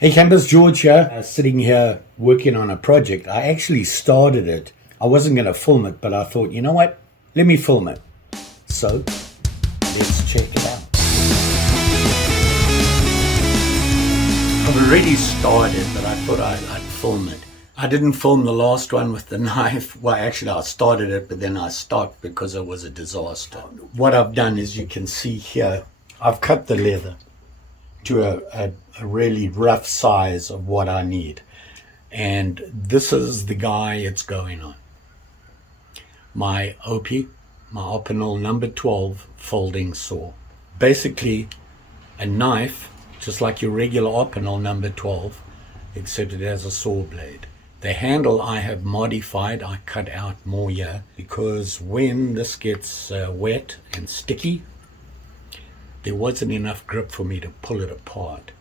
Hey Campus, George here, sitting here working on a project. I actually started it. I wasn't going to film it, but I thought, you know what? Let me film it. So, let's check it out. I've already started, but I thought I'd film it. I didn't film the last one with the knife. Well, actually, I started it, but then I stopped because it was a disaster. What I've done is, you can see here, I've cut the leather to a really rough size of what I need. And this is the guy it's going on. My Opinel number 12 folding saw. Basically a knife, just like your regular Opinel number 12, except it has a saw blade. The handle I have modified. I cut out more here because when this gets wet and sticky, there wasn't enough grip for me to pull it apart.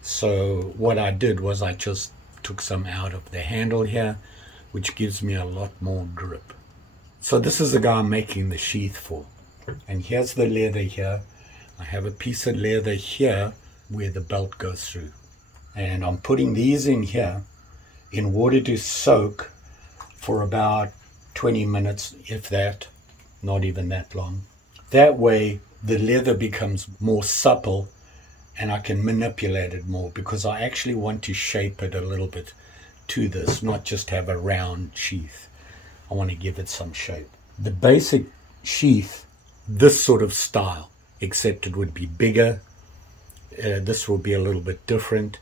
So what I did was I just took some out of the handle here, which gives me a lot more grip. So this is the guy I'm making the sheath for. And here's the leather here. I have a piece of leather here where the belt goes through. And I'm putting these in here in water to soak for about 20 minutes, if that, not even that long. That way the leather becomes more supple and I can manipulate it more, because I actually want to shape it a little bit to this, not just have a round sheath. I want to give it some shape. The basic sheath, this sort of style, except it would be bigger. This will be a little bit different.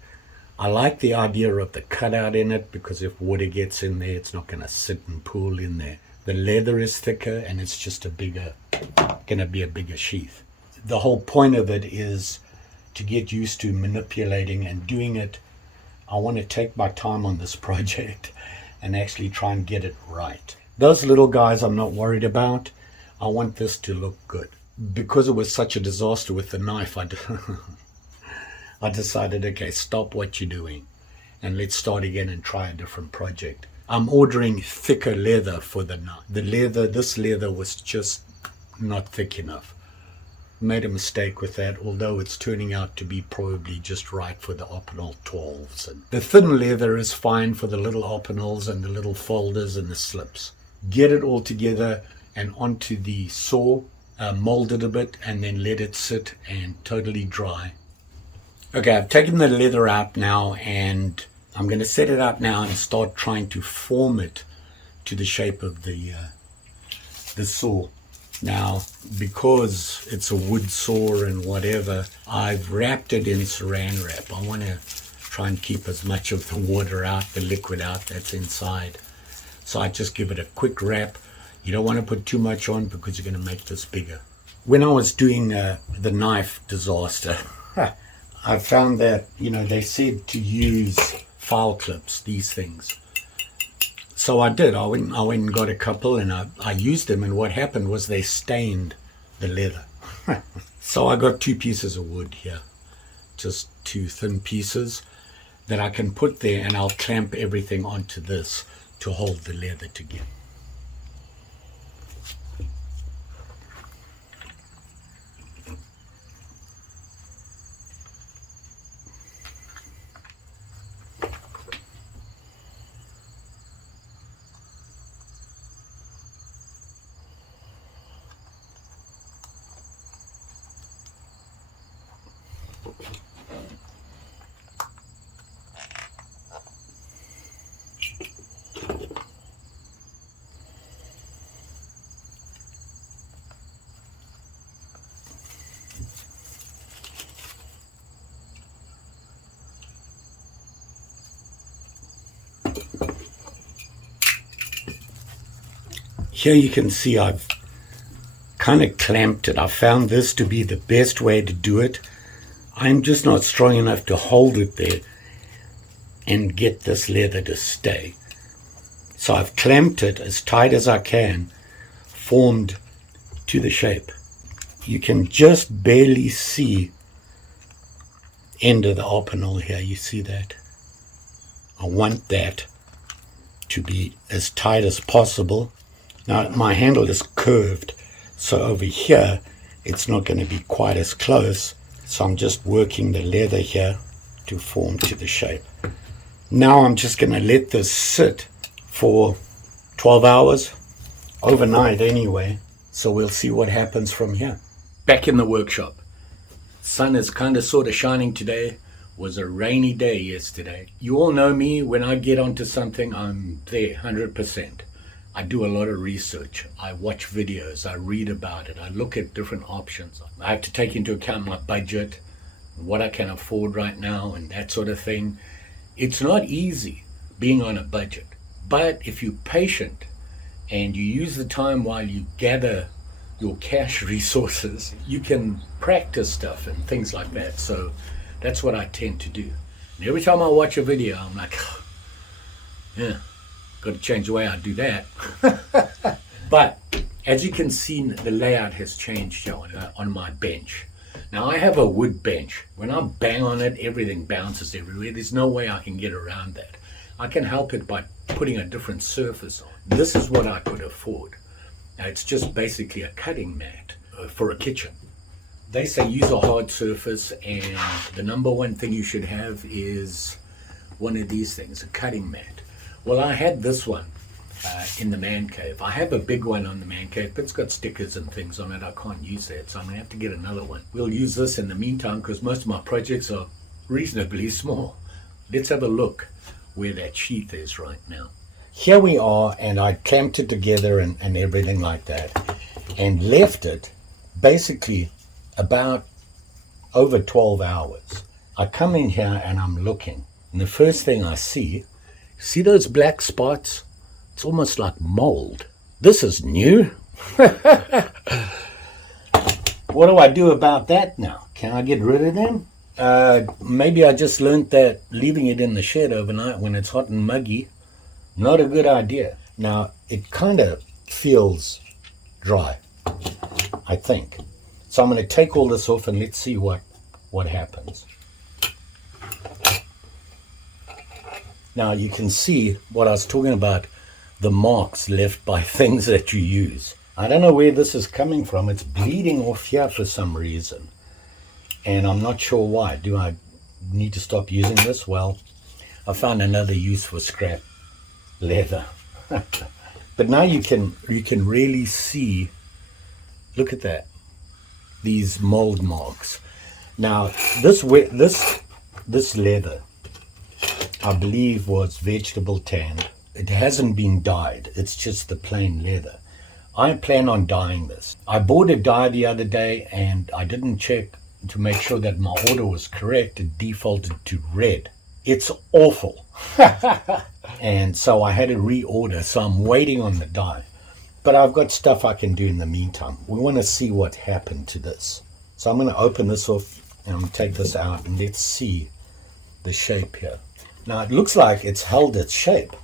I like the idea of the cutout in it, because if water gets in there, it's not going to sit and pool in there. The leather is thicker and it's just going to be a bigger sheath. The whole point of it is to get used to manipulating and doing it. I want to take my time on this project and actually try and get it right. Those little guys I'm not worried about. I want this to look good. Because it was such a disaster with the knife, I decided, okay, stop what you're doing and let's start again and try a different project. I'm ordering thicker leather for the knife. This leather was just not thick enough. Made a mistake with that, although it's turning out to be probably just right for the Opinel 12s. And the thin leather is fine for the little Opinels and the little folders and the slips. Get it all together and onto the saw, mold it a bit, and then let it sit and totally dry. Okay, I've taken the leather out now, and I'm going to set it up now and start trying to form it to the shape of the saw. Now, because it's a wood saw and whatever, I've wrapped it in saran wrap. I want to try and keep as much of the water out, the liquid out that's inside. So I just give it a quick wrap. You don't want to put too much on because you're going to make this bigger. When I was doing the knife disaster, I found that, they said to use file clips, these things. So I did. I went and got a couple, and I used them, and what happened was they stained the leather. So I got 2 pieces of wood here, just 2 thin pieces that I can put there, and I'll clamp everything onto this to hold the leather together. Here you can see I've kind of clamped it. I found this to be the best way to do it. I'm just not strong enough to hold it there and get this leather to stay. So I've clamped it as tight as I can, formed to the shape. You can just barely see end of the Opinel here. You see that? I want that to be as tight as possible. Now my handle is curved, so over here it's not going to be quite as close. So I'm just working the leather here to form to the shape. Now I'm just going to let this sit for 12 hours, overnight anyway, so we'll see what happens from here. Back in the workshop. Sun is kind of sort of shining today. Was a rainy day yesterday. You all know me, when I get onto something, I'm there 100%. I do a lot of research. I watch videos, I read about it, I look at different options. I have to take into account my budget, what I can afford right now, and that sort of thing. It's not easy being on a budget, but if you're patient and you use the time while you gather your cash resources, you can practice stuff and things like that. So that's what I tend to do. And every time I watch a video, I'm like, oh, yeah, got to change the way I do that. But as you can see, the layout has changed here on my bench. Now I have a wood bench. When I bang on it, everything bounces everywhere. There's no way I can get around that. I can help it by putting a different surface on. This is what I could afford. Now it's just basically a cutting mat for a kitchen. They say use a hard surface, and the number one thing you should have is one of these things, a cutting mat. Well, I had this one in the man cave. I have a big one on the man cave, but it's got stickers and things on it. I can't use that, so I'm gonna have to get another one. We'll use this in the meantime because most of my projects are reasonably small. Let's have a look where that sheath is right now. Here we are, and I clamped it together and everything like that, and left it basically about over 12 hours. I come in here and I'm looking, and the first thing I see those black spots? It's almost like mold. This is new. What do I do about that now? Can I get rid of them? Maybe I just learned that leaving it in the shed overnight when it's hot and muggy, not a good idea. Now, it kind of feels dry, I think. So I'm going to take all this off and let's see what happens. Now you can see what I was talking about, the marks left by things that you use. I don't know where this is coming from. It's bleeding off here for some reason, and I'm not sure why. Do I need to stop using this? Well, I found another use for scrap leather. But now you can really see, look at that, these mold marks. Now this leather, I believe, was vegetable tanned. It hasn't been dyed. It's just the plain leather. I plan on dyeing this. I bought a dye the other day and I didn't check to make sure that my order was correct. It defaulted to red. It's awful. And so I had to reorder. So I'm waiting on the dye. But I've got stuff I can do in the meantime. We want to see what happened to this. So I'm going to open this off and I'm going to take this out and let's see the shape here. Now it looks like it's held its shape,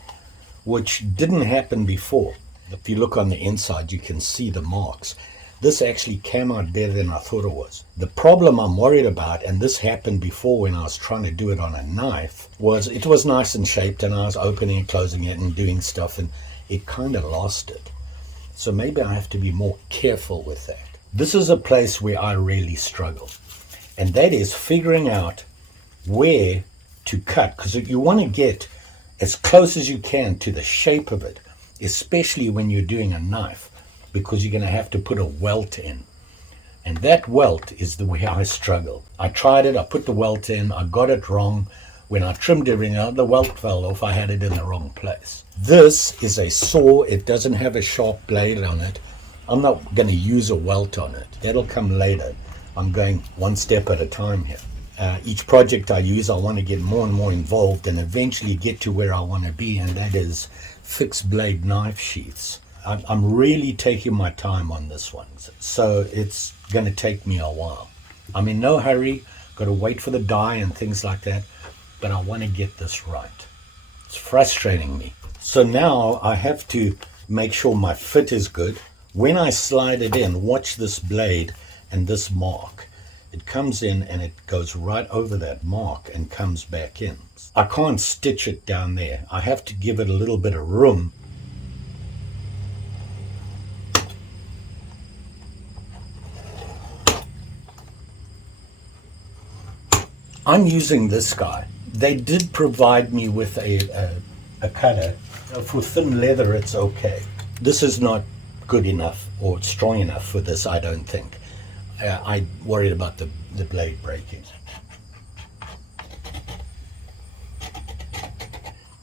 which didn't happen before. If you look on the inside, you can see the marks. This actually came out better than I thought it was. The problem I'm worried about, and this happened before when I was trying to do it on a knife, was it was nice and shaped and I was opening and closing it and doing stuff and it kind of lost it. So maybe I have to be more careful with that. This is a place where I really struggle, and that is figuring out where to cut, because you want to get as close as you can to the shape of it, especially when you're doing a knife, because you're going to have to put a welt in, and that welt is the way I struggle. I tried it, I put the welt in, I got it wrong. When I trimmed everything out, the welt fell off. I had it in the wrong place. This is a saw. It doesn't have a sharp blade on it. I'm not going to use a welt on it. That'll come later. I'm going one step at a time here. Each project I use, I want to get more and more involved and eventually get to where I want to be, and that is fixed blade knife sheaths. I'm really taking my time on this one, so it's going to take me a while. I'm in no hurry, got to wait for the dye and things like that, but I want to get this right. It's frustrating me. So now I have to make sure my fit is good. When I slide it in, watch this blade and this mark. It comes in and it goes right over that mark and comes back in. I can't stitch it down there. I have to give it a little bit of room. I'm using this guy. They did provide me with a cutter. For thin leather, it's okay. This is not good enough or strong enough for this, I don't think. I worried about the blade breaking.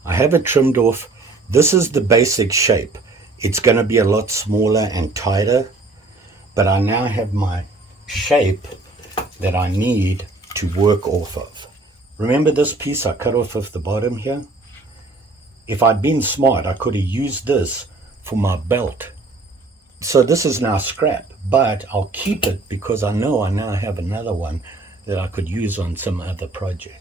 I have it trimmed off. This is the basic shape. It's going to be a lot smaller and tighter, but I now have my shape that I need to work off of. Remember this piece I cut off of the bottom here? If I'd been smart, I could have used this for my belt. So this is now scrap, but I'll keep it because I know I now have another one that I could use on some other project.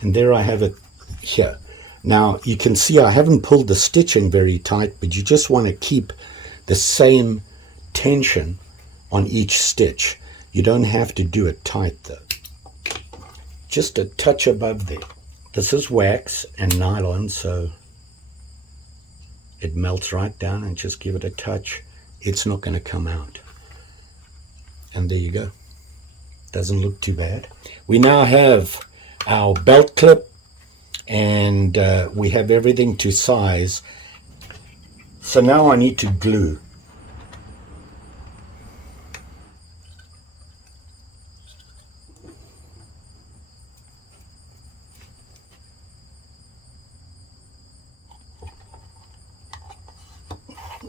And there I have it here. Now you can see I haven't pulled the stitching very tight, but you just want to keep the same tension on each stitch. You don't have to do it tight though. Just a touch above there. This is wax and nylon, so it melts right down, and just give it a touch. It's not going to come out. And there you go. Doesn't look too bad. We now have our belt clip, and we have everything to size. So now I need to glue.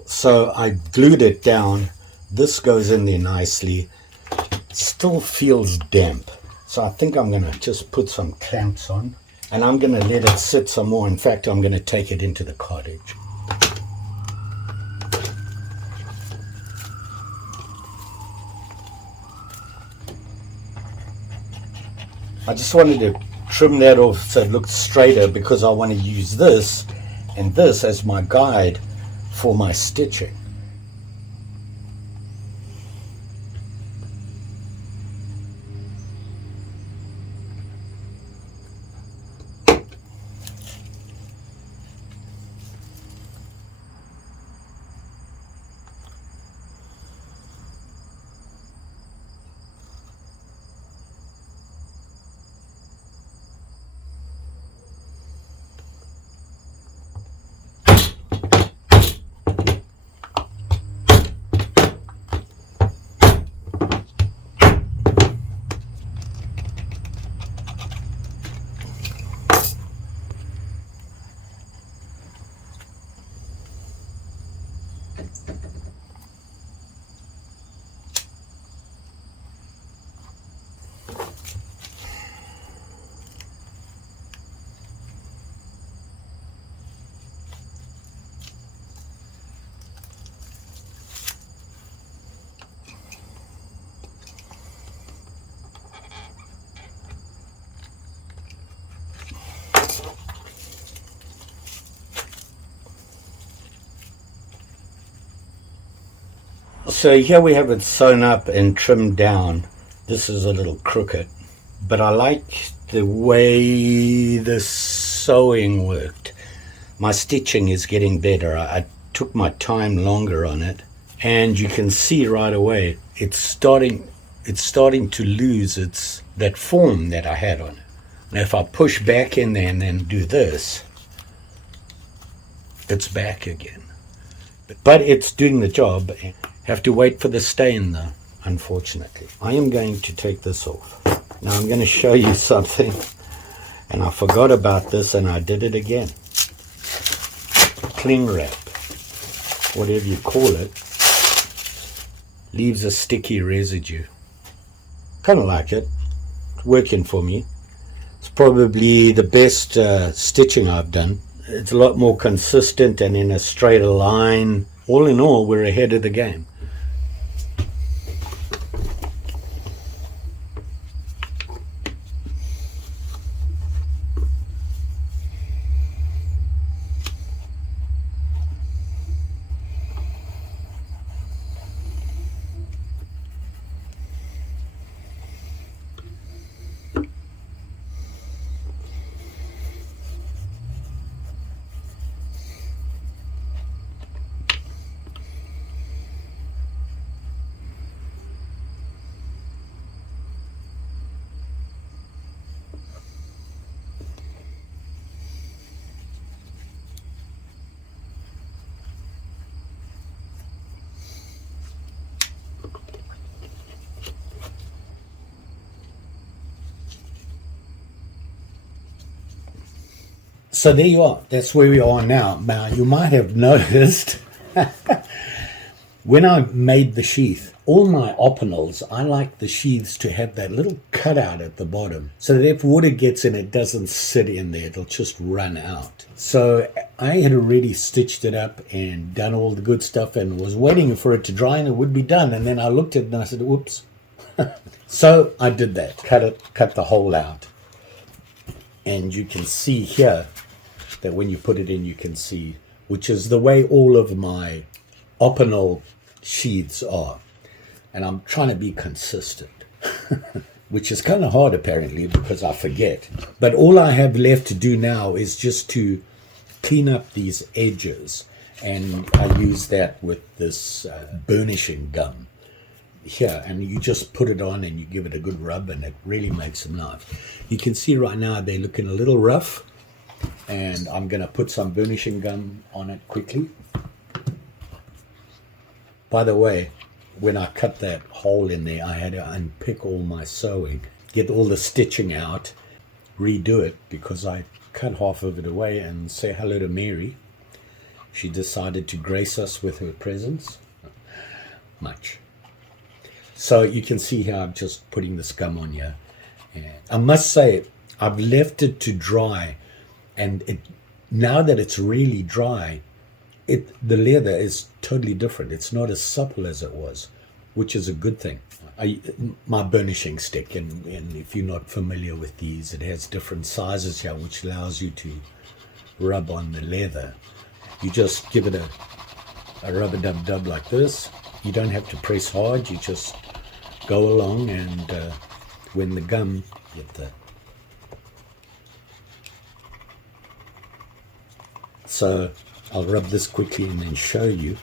So I glued it down. This goes in there nicely. It still feels damp. So I think I'm going to just put some clamps on, and I'm going to let it sit some more. In fact, I'm going to take it into the cottage. I just wanted to trim that off so it looks straighter, because I want to use this and this as my guide for my stitching. So here we have it sewn up and trimmed down. This is a little crooked, but I like the way the sewing worked. My stitching is getting better. I took my time longer on it, and you can see right away it's starting to lose that form that I had on it. Now if I push back in there and then do this, it's back again. But it's doing the job. Have to wait for the stain though, unfortunately. I am going to take this off. Now I'm going to show you something, and I forgot about this and I did it again. Cling wrap, whatever you call it, leaves a sticky residue. Kind of like it. It's working for me. It's probably the best stitching I've done. It's a lot more consistent and in a straighter line. All in all, we're ahead of the game. So there you are. That's where we are now. Now, you might have noticed when I made the sheath, all my Opinels, I like the sheaths to have that little cutout at the bottom so that if water gets in, it doesn't sit in there. It'll just run out. So I had already stitched it up and done all the good stuff and was waiting for it to dry and it would be done. And then I looked at it and I said, whoops. So I did that, cut the hole out. And you can see here that when you put it in, you can see, which is the way all of my Opinel sheaths are. And I'm trying to be consistent, which is kind of hard apparently because I forget. But all I have left to do now is just to clean up these edges. And I use that with this burnishing gum here. And you just put it on and you give it a good rub and it really makes them nice. You can see right now they're looking a little rough. And I'm going to put some burnishing gum on it quickly. By the way, when I cut that hole in there, I had to unpick all my sewing, get all the stitching out, redo it because I cut half of it away and say hello to Mary. She decided to grace us with her presence. Much. So you can see here I'm just putting this gum on here. And I must say, I've left it to dry. And now that it's really dry, the leather is totally different. It's not as supple as it was, which is a good thing. My burnishing stick, and if you're not familiar with these, it has different sizes here, which allows you to rub on the leather. You just give it a rub-a-dub-dub like this. You don't have to press hard. You just go along, and when the gum, get the So I'll rub this quickly and then show you.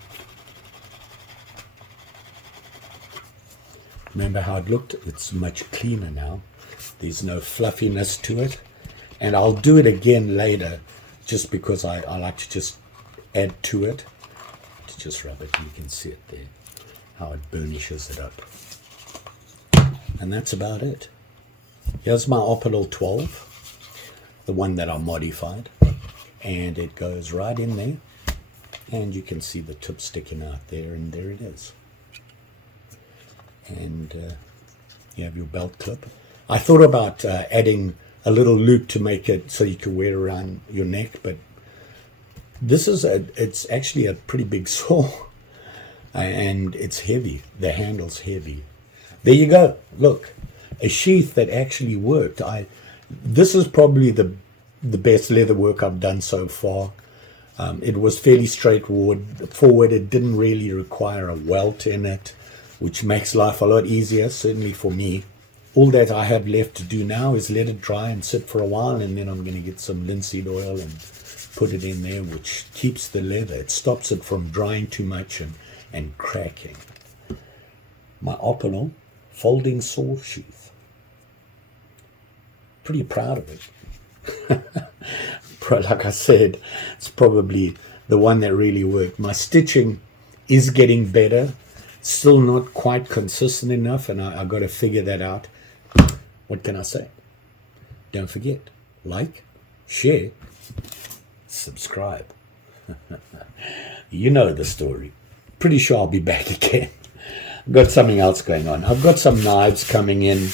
Remember how it looked? It's much cleaner now. There's no fluffiness to it. And I'll do it again later just because I like to just add to it. To just rub it. You can see it there, how it burnishes it up. And that's about it. Here's my Opinel 12, the one that I modified. And it goes right in there, and you can see the tip sticking out there, and there it is. And you have your belt clip. I thought about adding a little loop to make it so you can wear it around your neck, but this is it's actually a pretty big saw, and it's heavy. The handle's heavy. There you go. Look, a sheath that actually worked. This is probably the best leather work I've done so far. It was fairly straightforward. It didn't really require a welt in it, which makes life a lot easier, certainly for me. All that I have left to do now is let it dry and sit for a while, and then I'm going to get some linseed oil and put it in there, which keeps the leather. It stops it from drying too much and cracking. My Opinel folding saw sheath. Pretty proud of it. Like I said, it's probably the one that really worked. My stitching is getting better, still not quite consistent enough, and I got to figure that out. What can I say? Don't forget, like, share, subscribe. You know the story. Pretty sure I'll be back again. I've got something else going on. I've got some knives coming in.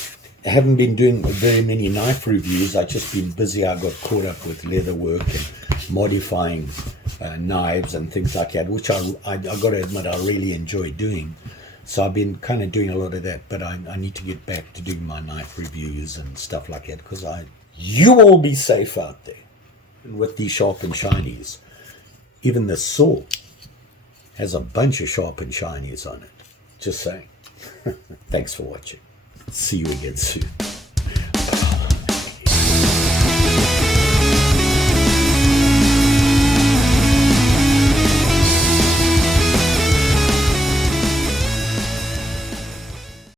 I haven't been doing very many knife reviews. I've just been busy. I got caught up with leather work and modifying knives and things like that, which I got to admit I really enjoy doing. So I've been kind of doing a lot of that, but I need to get back to doing my knife reviews and stuff like that, because you all be safe out there. And with these sharp and shinies, even the saw has a bunch of sharp and shinies on it. Just saying. Thanks for watching. See you again soon.